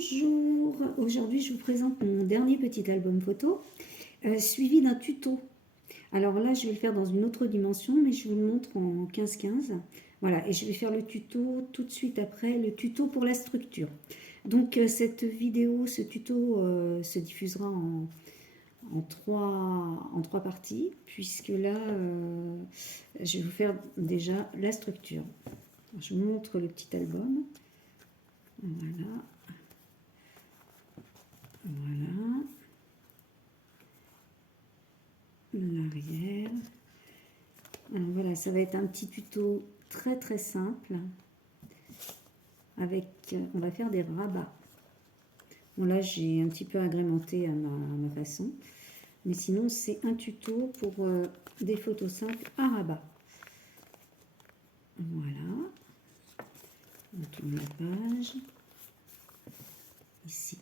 Bonjour, aujourd'hui je vous présente mon dernier petit album photo suivi d'un tuto. Alors là je vais le faire dans une autre dimension mais je vous le montre en 15-15. Voilà, et je vais faire le tuto tout de suite après, le tuto pour la structure. Donc cette vidéo, ce tuto se diffusera en trois parties, puisque là je vais vous faire déjà la structure. Je vous montre le petit album. Voilà. Voilà. L'arrière. Alors voilà, ça va être un petit tuto très simple. Avec, on va faire des rabats. Bon là j'ai un petit peu agrémenté à ma façon. Mais sinon c'est un tuto pour des photos simples à rabat. Voilà. On tourne la page. Ici.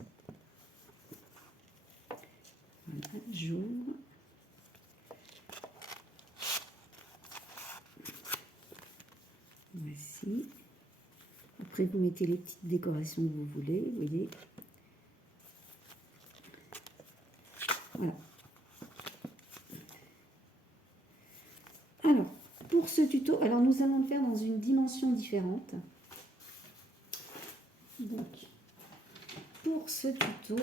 Voilà, j'ouvre. Voici. Après, vous mettez les petites décorations que vous voulez, vous voyez. Voilà. Alors, pour ce tuto, alors nous allons le faire dans une dimension différente. Donc, pour ce tuto,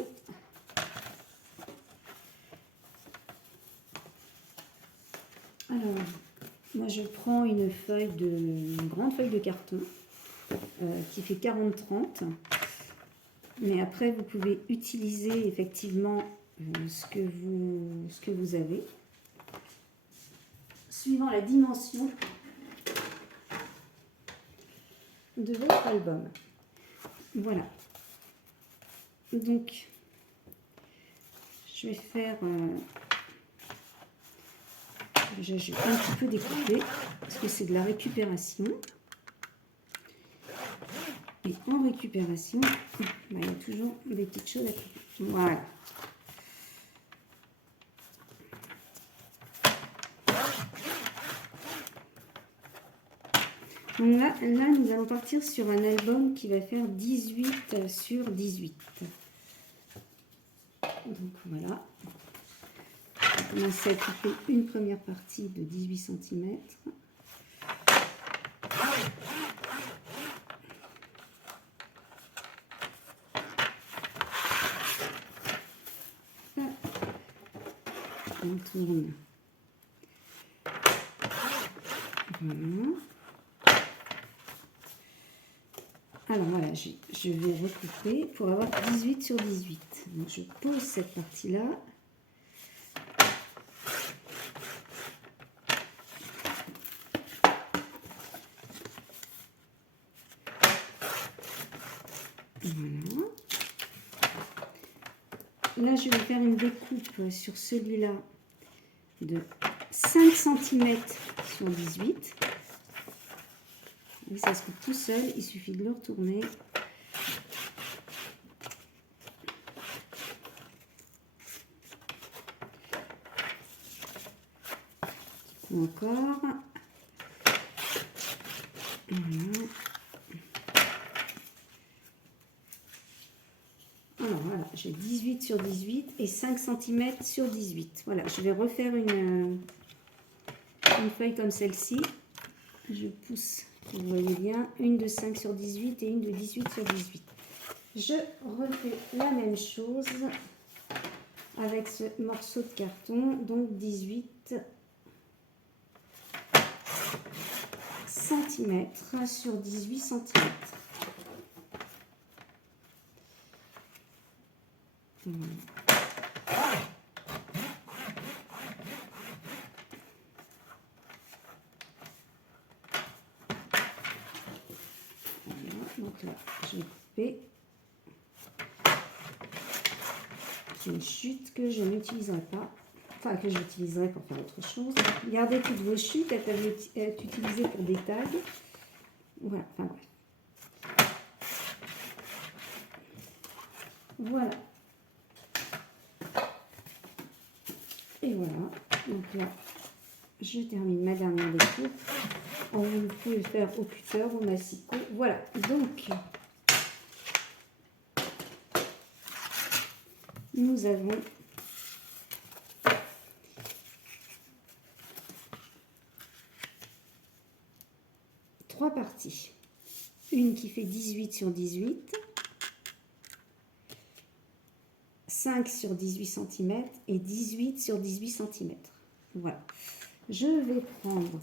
alors, moi je prends une grande feuille de carton qui fait 40-30. Mais après, vous pouvez utiliser effectivement ce que vous avez, suivant la dimension de votre album. Voilà. Donc, je vais faire... déjà, je vais un petit peu découper, parce que c'est de la récupération. Et en récupération, il y a toujours des petites choses à couper. Voilà. Donc là, nous allons partir sur un album qui va faire 18 sur 18. Donc voilà. On va commencer à couper une première partie de 18 cm. On tourne. Voilà. Alors voilà, je vais recouper pour avoir 18 sur 18. Donc je pose cette partie-là. Voilà. Là, je vais faire une découpe sur celui-là de 5 cm sur 18. Et ça se coupe tout seul, il suffit de le retourner. Encore. Voilà. Alors voilà, j'ai 18 sur 18 et 5 cm sur 18. Voilà, je vais refaire une feuille comme celle-ci. Je pousse, vous voyez bien, une de 5 sur 18 et une de 18 sur 18. Je refais la même chose avec ce morceau de carton, donc 18 cm sur 18 cm. Voilà. Donc là, je vais couper. C'est une chute que je n'utiliserai pas. Enfin, que j'utiliserai pour faire autre chose. Gardez toutes vos chutes, elles peuvent être utilisées pour des tags. Voilà, enfin bref. Voilà. Et voilà. Donc là, je termine ma dernière découpe. Vous pouvez le faire au cutter, au massicot. Voilà. Donc, nous avons trois parties. Une qui fait 18 sur 18, 5 sur 18 cm et 18 sur 18 cm. Voilà. Je vais prendre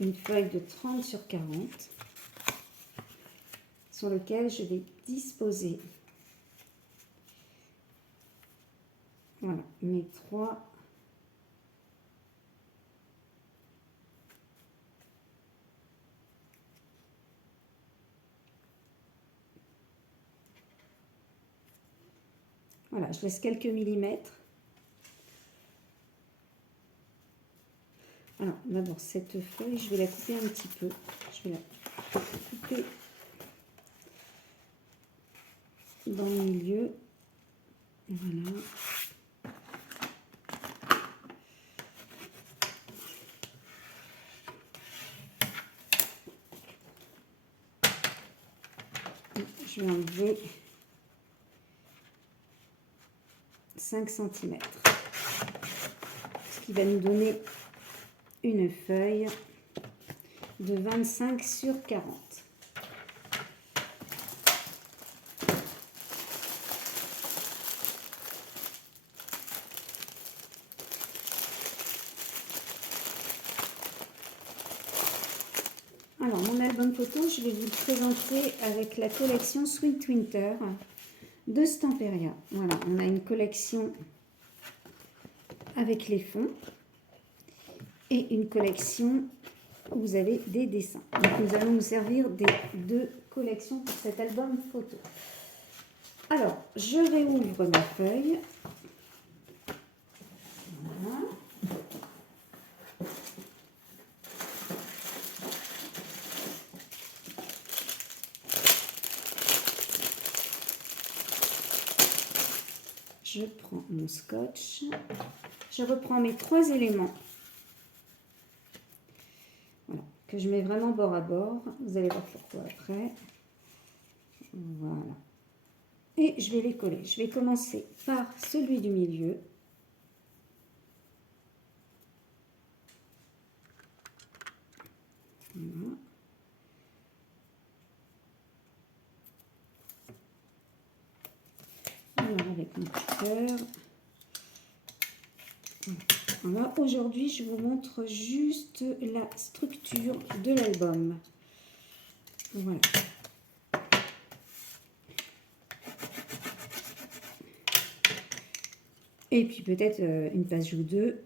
une feuille de 30 sur 40 sur lequel je vais disposer voilà, mes trois voilà, je laisse quelques millimètres. Alors, d'abord, cette feuille, je vais la couper un petit peu. Je vais la couper dans le milieu. Voilà. Je vais enlever 5 cm. Ce qui va nous donner une feuille de 25 sur 40. Alors, mon album photo, je vais vous le présenter avec la collection Sweet Winter de Stamperia. Voilà, on a une collection avec les fonds et une collection où vous avez des dessins. Donc, nous allons nous servir des deux collections pour cet album photo. Alors, je réouvre ma feuille. Voilà. Je prends mon scotch. Je reprends mes trois éléments. Voilà, que je mets vraiment bord à bord. Vous allez voir pourquoi après. Voilà. Et je vais les coller. Je vais commencer par celui du milieu. Voilà. Alors avec mon cœur. Voilà. Aujourd'hui, je vous montre juste la structure de l'album. Voilà. Et puis peut-être une page ou deux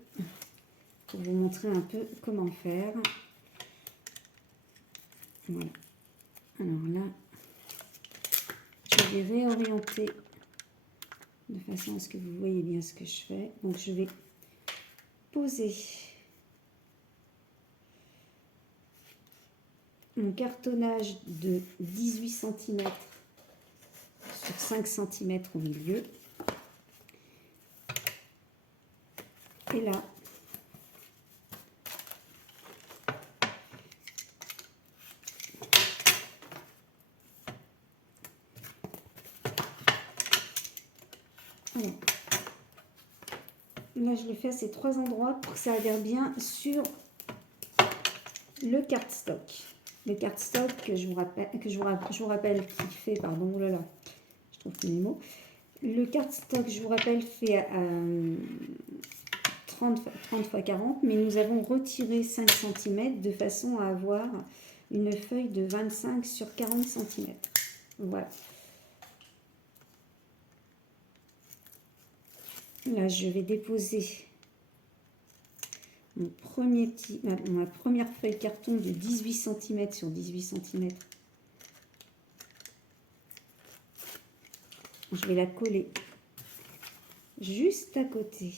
pour vous montrer un peu comment faire. Voilà. Alors là, je vais réorienter de façon à ce que vous voyez bien ce que je fais. Donc je vais poser mon cartonnage de 18 cm sur 5 cm au milieu. Et là, alors, là je le fais à ces trois endroits pour que ça adhère bien sur le cardstock. Le cardstock que je vous rappelle qui fait, pardon, oh là là, je trouve plus les mots. Le cardstock, je vous rappelle, fait 30 x 40, mais nous avons retiré 5 cm de façon à avoir une feuille de 25 sur 40 cm. Voilà. Là, je vais déposer mon ma première feuille carton de 18 cm sur 18 cm. Je vais la coller juste à côté.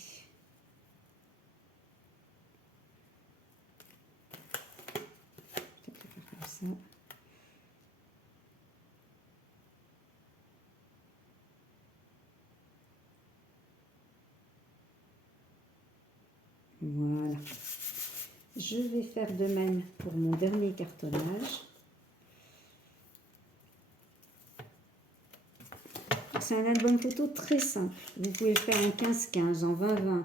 Peut-être le faire comme ça. Voilà. Je vais faire de même pour mon dernier cartonnage. c'est un album photo très simple. Vous pouvez le faire en 15-15, en 20-20.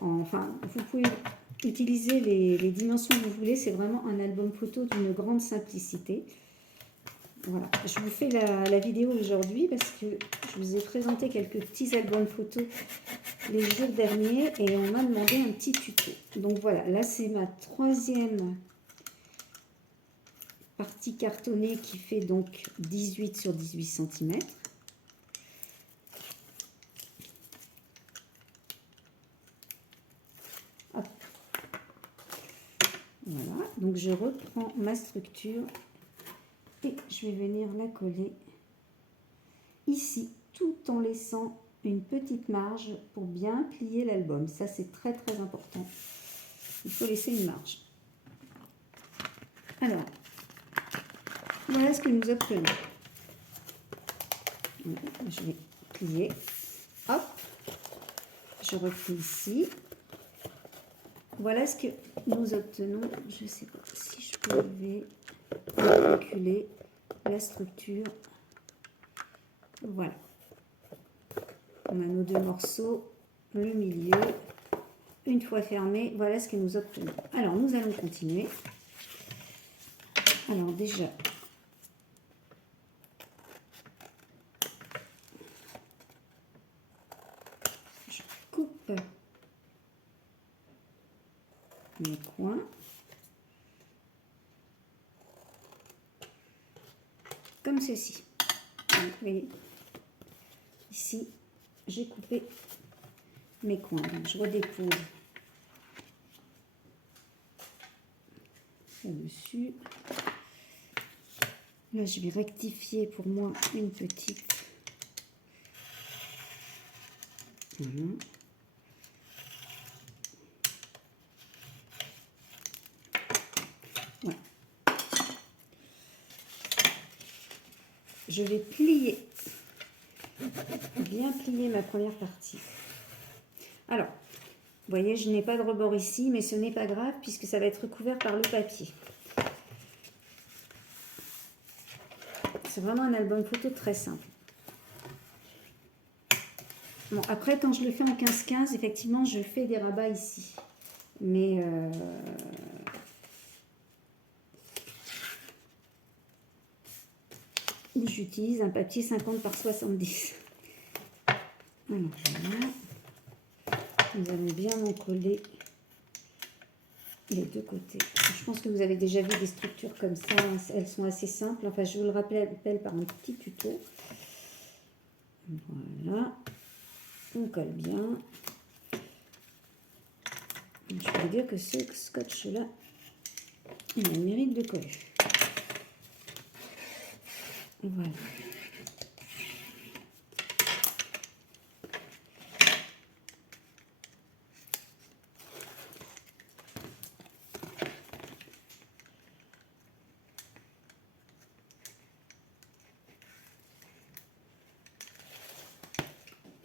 Enfin, vous pouvez utiliser les dimensions que vous voulez. C'est vraiment un album photo d'une grande simplicité. Voilà, je vous fais la vidéo aujourd'hui parce que je vous ai présenté quelques petits albums photos les jours derniers et on m'a demandé un petit tuto. Donc voilà, là c'est ma troisième partie cartonnée qui fait donc 18 sur 18 cm. Hop. Voilà, donc je reprends ma structure et je vais venir la coller ici, tout en laissant une petite marge pour bien plier l'album. Ça, c'est très très important. Il faut laisser une marge. Alors, voilà ce que nous obtenons. Je vais plier. Hop. Je replie ici. Voilà ce que nous obtenons. Je ne sais pas si je peux lever, reculer la structure. Voilà. On a nos deux morceaux, le milieu. Une fois fermé, voilà ce que nous obtenons. Alors, nous allons continuer. Alors, déjà, je coupe mes coins. Comme ceci. Donc, vous voyez, ici, j'ai coupé mes coins. Donc, je redépose là-dessus. Là, je vais rectifier pour moi une petite. Voilà. Voilà. Je vais plier, bien plier ma première partie. Alors, vous voyez, je n'ai pas de rebord ici, mais ce n'est pas grave puisque ça va être recouvert par le papier. C'est vraiment un album photo très simple. Bon, après, quand je le fais en 15-15, effectivement, je fais des rabats ici. Mais j'utilise un papier 50 par 70. Alors, voilà. Nous allons bien encoller les deux côtés. Je pense que vous avez déjà vu des structures comme ça. Elles sont assez simples. Enfin, je vous le rappelle par un petit tuto. Voilà. On colle bien. Je peux dire que ce scotch-là, il a le mérite de coller. Voilà.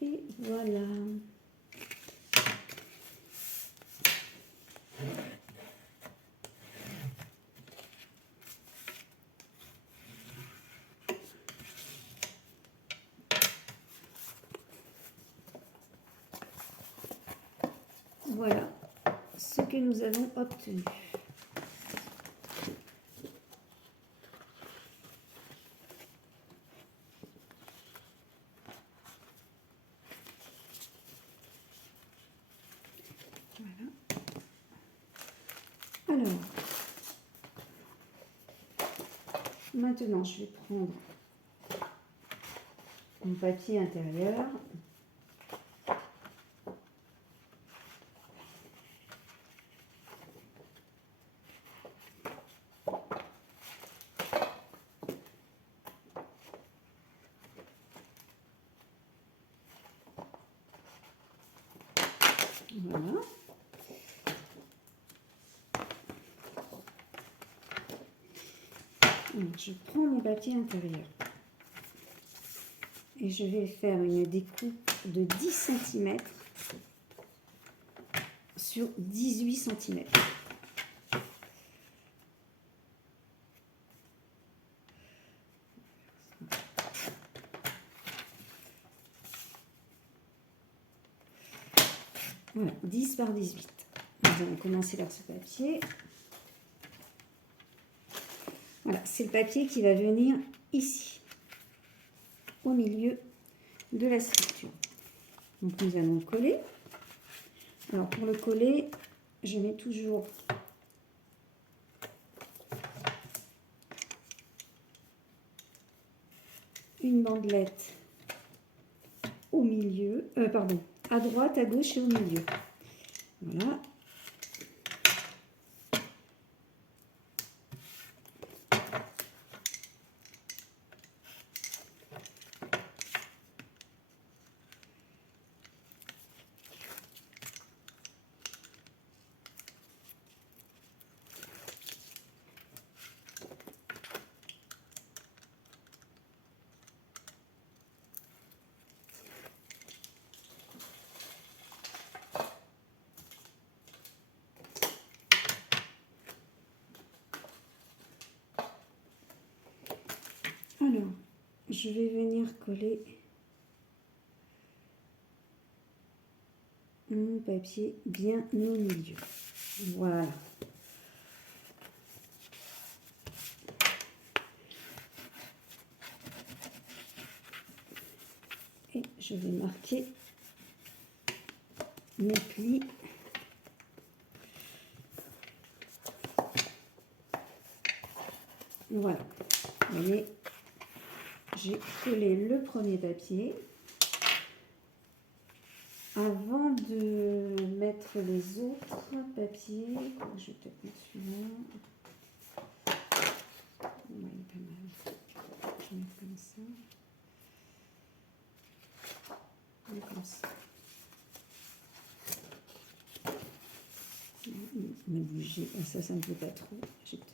Et voilà. Voilà ce que nous avons obtenu. Voilà. Alors, maintenant, je vais prendre mon papier intérieur. Voilà. Alors, je prends mon papier intérieur et je vais faire une découpe de 10 cm sur 18 cm. Voilà, 10 par 18. Nous allons commencer par ce papier. Voilà, c'est le papier qui va venir ici, au milieu de la structure. Donc nous allons le coller. Alors pour le coller, je mets toujours une bandelette au milieu, pardon, à droite, à gauche et au milieu. Voilà. Alors, je vais venir coller mon papier bien au milieu. Voilà. Et je vais marquer mes plis. Voilà. Vous voyez, j'ai collé le premier papier. Avant de mettre les autres papiers, je vais peut-être mettre celui-là. Il est pas mal. Je vais mettre comme ça. Et comme ça. Me bouger. Ça ne me plaît pas trop. J'ai peut-être.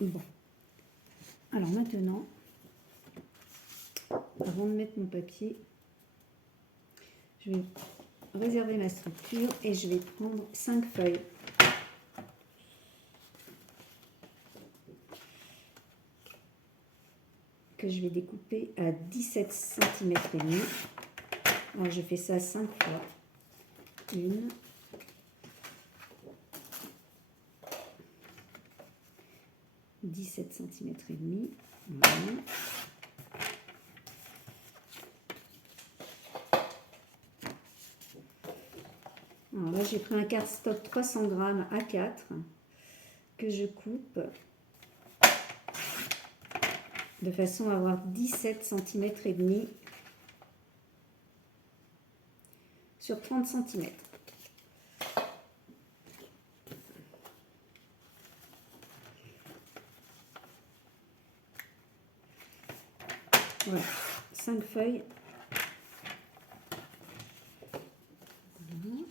Bon. Alors maintenant, avant de mettre mon papier, je vais réserver ma structure et je vais prendre 5 feuilles. Que je vais découper à 17 cm et demi. Alors je fais ça 5 fois. 1, 17 cm et demi. Voilà. Alors là, j'ai pris un cardstock 300 g A4 que je coupe de façon à avoir 17 cm et demi sur 30 cm. Voilà, 5 feuilles. Voilà.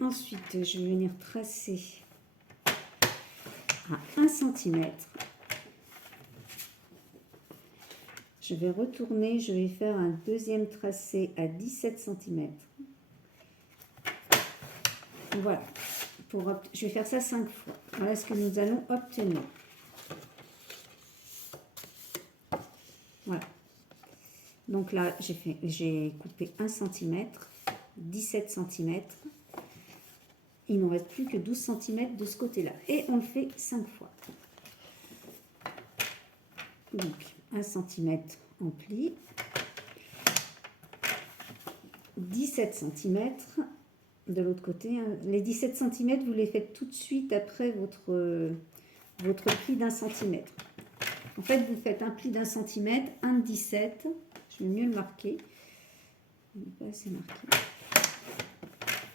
Ensuite, je vais venir tracer à 1 cm. Je vais retourner, je vais faire un deuxième tracé à 17 cm. Voilà. Je vais faire ça 5 fois. Voilà ce que nous allons obtenir. Voilà. Donc là, j'ai coupé 1 cm, 17 cm. Il ne nous reste plus que 12 cm de ce côté-là. Et on le fait 5 fois. Donc, 1 cm en pli. 17 cm de l'autre côté. Les 17 cm, vous les faites tout de suite après votre pli d'1 cm. En fait, vous faites un pli d'1 cm, un de 17. Je vais mieux le marquer. Il n'est pas assez marqué.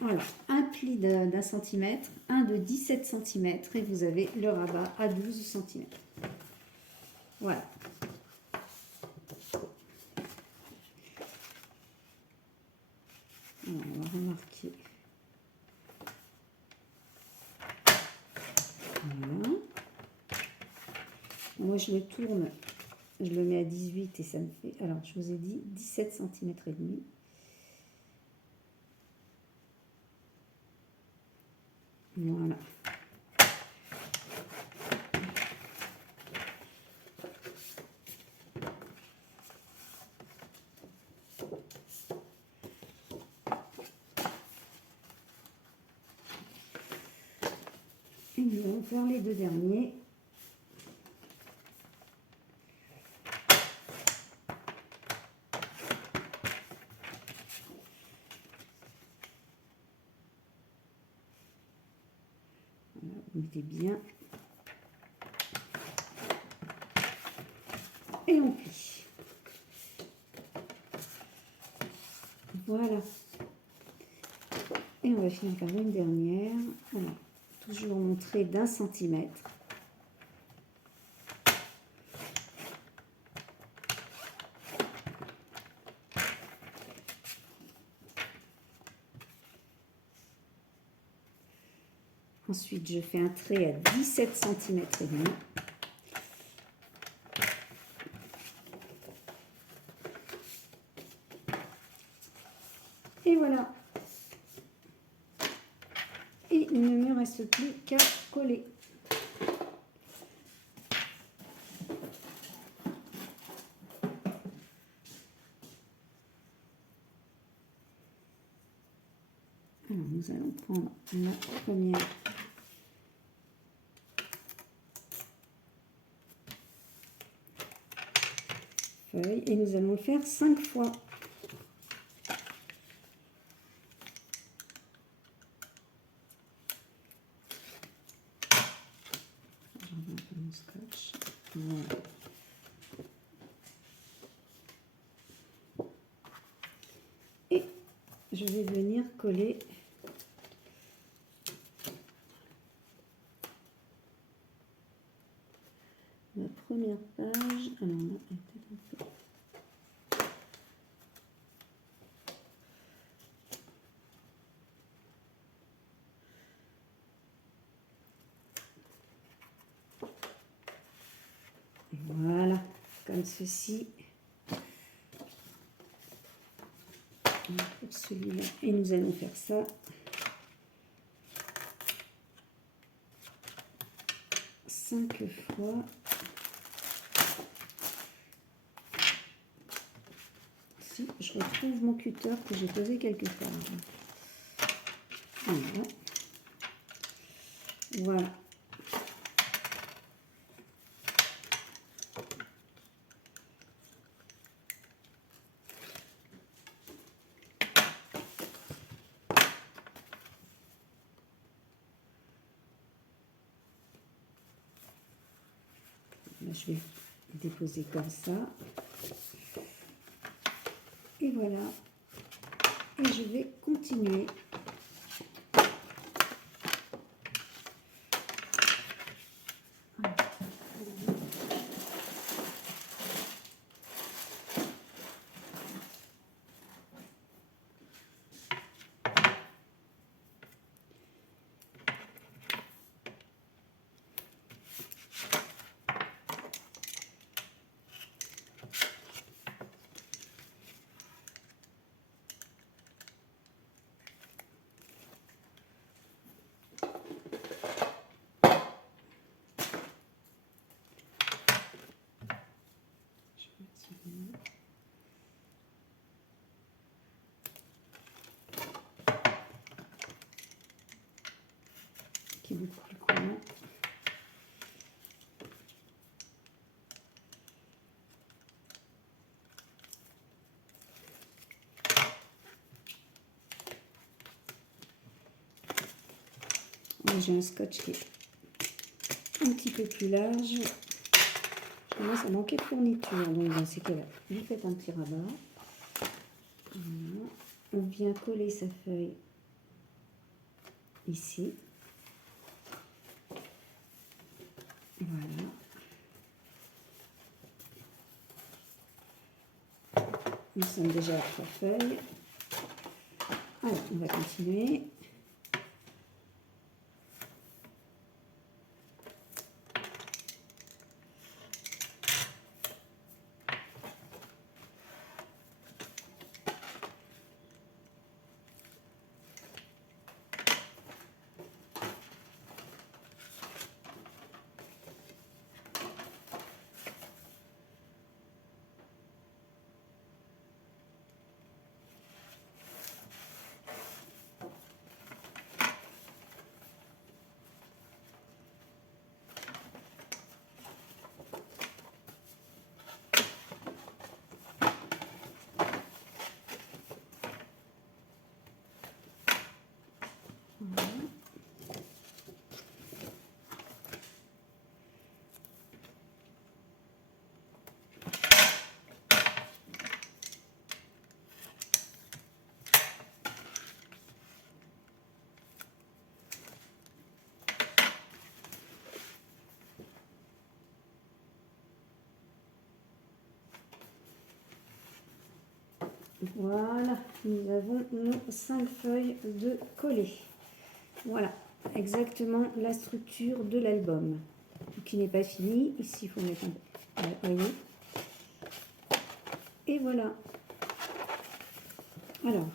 Voilà, un pli d'1 cm, un de 17 cm et vous avez le rabat à 12 cm. Voilà. Alors, on va remarquer papier. Voilà. Moi, je le tourne, je le mets à 18 et ça me fait, alors je vous ai dit 17 cm et demi. Voilà. Et nous allons faire les deux derniers. Voilà, vous mettez bien. Et on plie. Voilà. Et on va finir par une dernière. Voilà. Toujours montrer d'1 centimètre. Ensuite, je fais un trait à 17 cm et demi. Et voilà. Et il ne me reste plus qu'à coller. Alors, nous allons prendre la première feuille et nous allons le faire 5 fois. Scotch. Voilà. Et je vais venir coller la première page. Alors là, elle est peut-être un peu... Voilà, comme ceci. Pour celui-là. Et nous allons faire ça 5 fois. Si je retrouve mon cutter que j'ai posé quelque part. Voilà. Voilà. Là, je vais déposer comme ça. Et voilà. Et je vais continuer. Qui est beaucoup plus collant. J'ai un scotch qui est un petit peu plus large. Je commence à manquer de fourniture, donc dans ces cas-là, vous faites un petit rabat. Voilà. On vient coller sa feuille ici. Voilà. Nous sommes déjà à 3 feuilles. Alors, on va continuer. Voilà, nous avons nos 5 feuilles de coller. Voilà, exactement la structure de l'album, qui n'est pas fini. Ici, il faut mettre un voyez. Et voilà. Alors,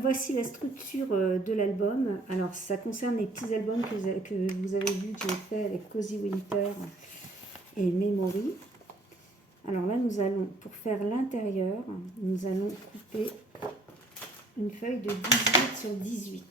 voici la structure de l'album. Alors, ça concerne les petits albums que vous avez vus que j'ai fait avec Cozy Winter et Memory. Alors là, nous allons, pour faire l'intérieur, nous allons couper une feuille de 18 sur 18.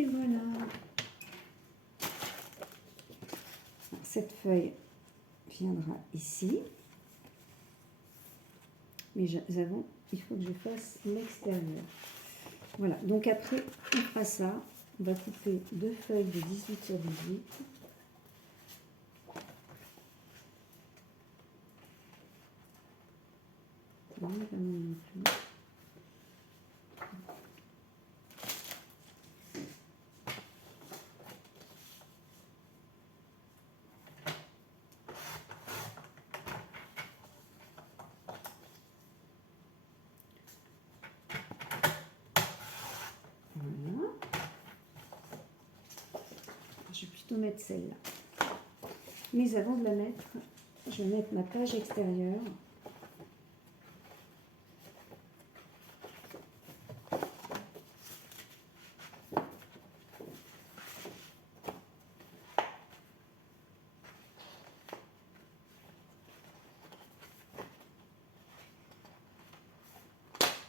Et voilà. Cette feuille viendra ici. Mais il faut que je fasse l'extérieur. Voilà, donc après, on fera ça. On va couper 2 feuilles de 18 sur 18. Voilà. Je vais plutôt mettre celle-là. Mais avant de la mettre, je vais mettre ma page extérieure.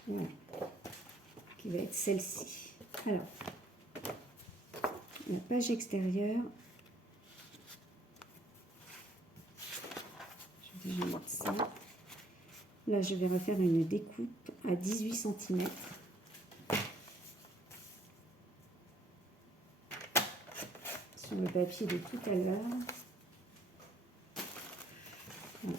Voilà. Qui va être celle-ci. Alors, la page extérieure. Je vais déjà mettre ça. Là, je vais refaire une découpe à 18 cm. Sur le papier de tout à l'heure. Voilà.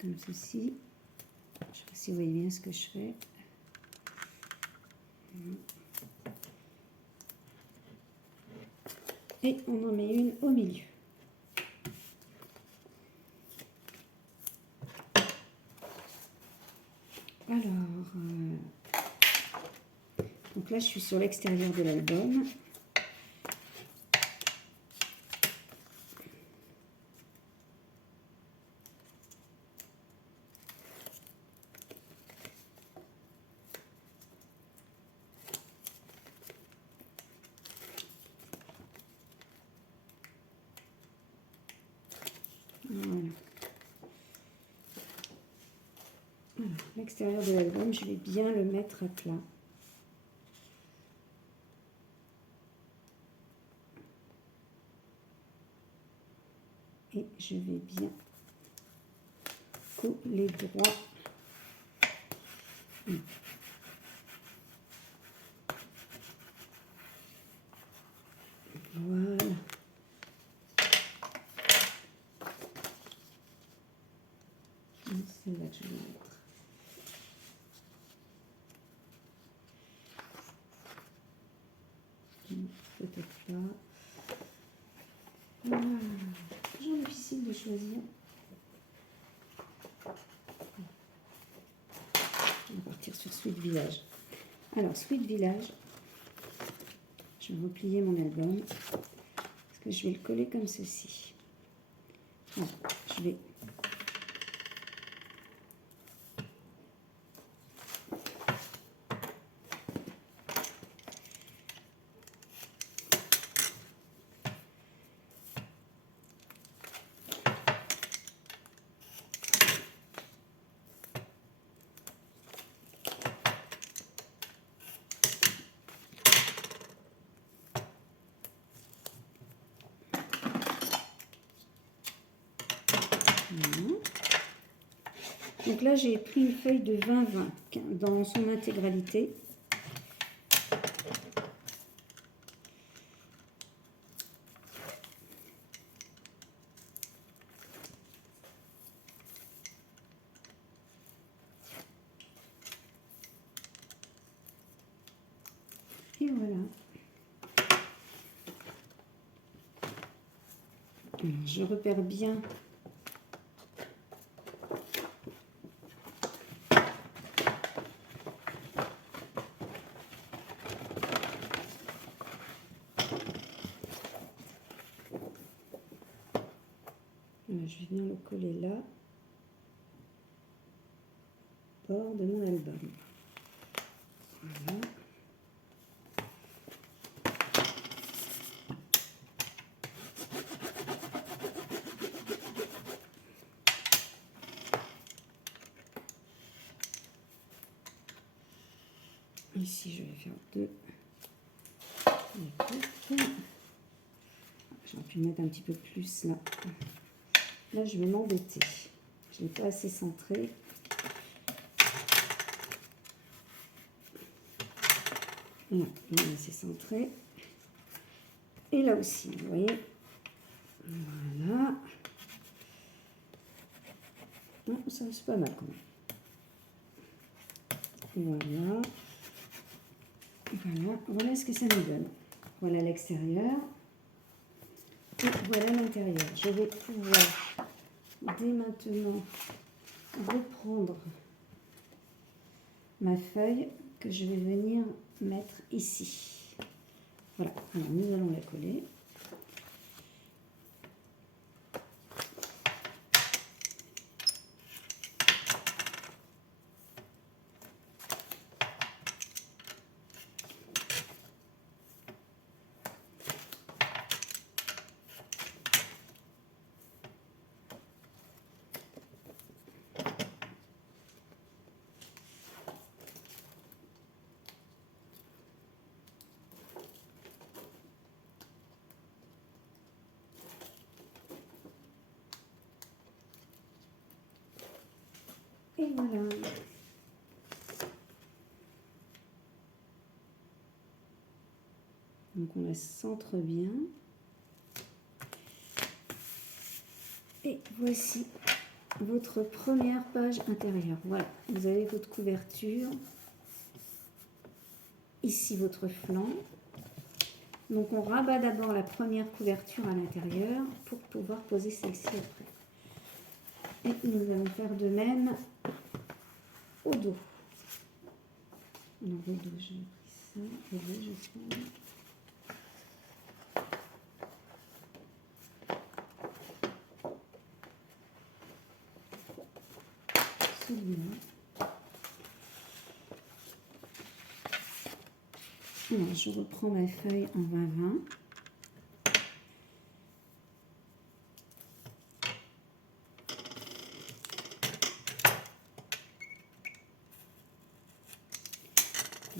Comme ceci. Je ne sais pas si vous voyez bien ce que je fais. Et on en met une au milieu. Alors, donc là je suis sur l'extérieur de l'album. Voilà. l'extérieur de l'album, je vais bien le mettre à plat. Et je vais bien coller droit. Voilà. C'est là que je vais mettre. Peut-être pas. Voilà. Toujours difficile de choisir. On va partir sur Sweet Village. Alors, Sweet Village, je vais replier mon album parce que je vais le coller comme ceci. Voilà, je vais donc là, j'ai pris une feuille de 20-20 dans son intégralité. Et voilà. Alors, je repère bien je vais venir le coller là, bord de mon album. Voilà. Ici, je vais faire deux. J'aurais pu mettre un petit peu plus là. Là, je vais m'embêter. Je n'ai pas assez centré. Là, il est assez centré. Et là aussi, vous voyez. Voilà. Non, ça c'est pas mal quand même. Voilà. Voilà. Voilà ce que ça nous donne. Voilà l'extérieur. Et voilà l'intérieur. Je vais pouvoir dès maintenant reprendre ma feuille que je vais venir mettre ici. Voilà, alors nous allons la coller. Et voilà. Donc on la centre bien. Et voici votre première page intérieure. Voilà, vous avez votre couverture. Ici votre flanc. Donc on rabat d'abord la première couverture à l'intérieur pour pouvoir poser celle-ci après. Et nous allons faire de même au dos. Alors au dos, j'ai pris ça. Au dos, je prends. Celui-là. Alors, je reprends ma feuille en 20-20.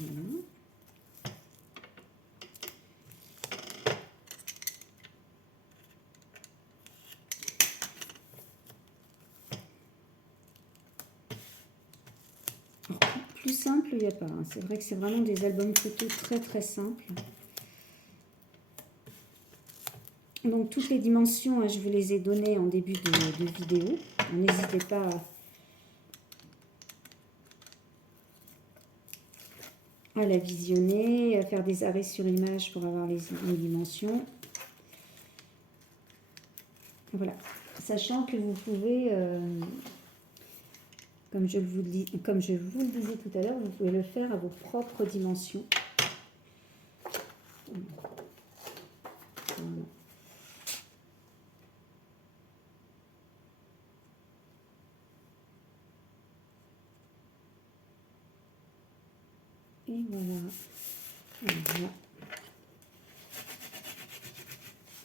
Voilà. Plus simple, il n'y a pas. Hein. C'est vrai que c'est vraiment des albums photos très très simples. Donc toutes les dimensions, hein, je vous les ai données en début de vidéo. N'hésitez pas à la visionner, à faire des arrêts sur image pour avoir les dimensions. Voilà. Sachant que vous pouvez, comme je vous le disais tout à l'heure, vous pouvez le faire à vos propres dimensions. Voilà. Et voilà. Voilà.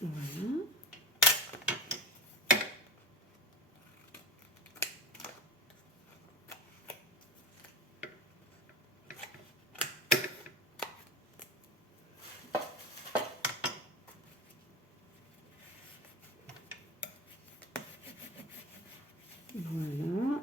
Voilà. Voilà.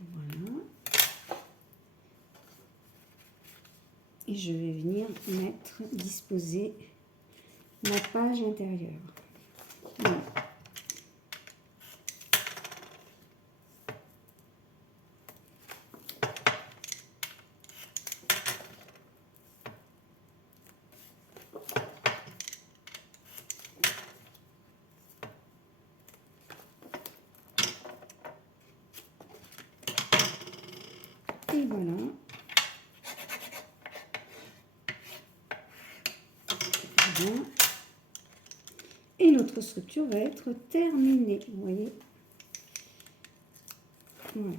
Voilà. Et je vais venir disposer ma page intérieure. Voilà. Et voilà. Bien. Et notre structure va être terminée. Vous voyez. Voilà.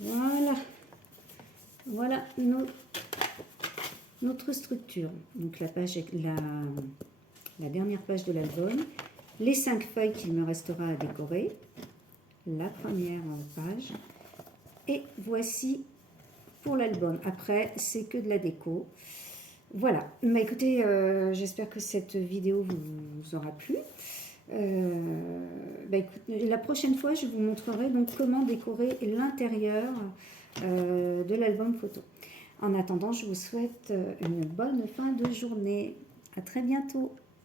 Voilà. Voilà notre structure. Donc la page, la dernière page de l'album, les 5 feuilles qu'il me restera à décorer, la première page, et voici pour l'album. Après, c'est que de la déco. Voilà. Bah, écoutez, j'espère que cette vidéo vous aura plu. Bah, écoute, la prochaine fois, je vous montrerai donc comment décorer l'intérieur de l'album photo. En attendant, je vous souhaite une bonne fin de journée. À très bientôt.